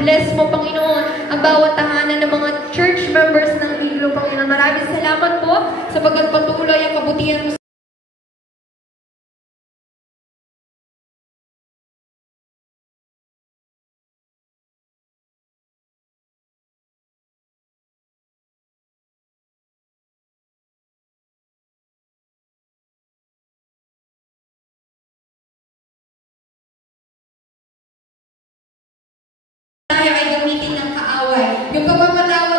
I-bless mo, Panginoon, ang bawat tahanan ng mga church members ng Iglo, Panginoon. Maraming salamat po sa pagpatuloy ang kabutihan mo. Tayo ay gamitin ng kaaway. Yung pagmamalaw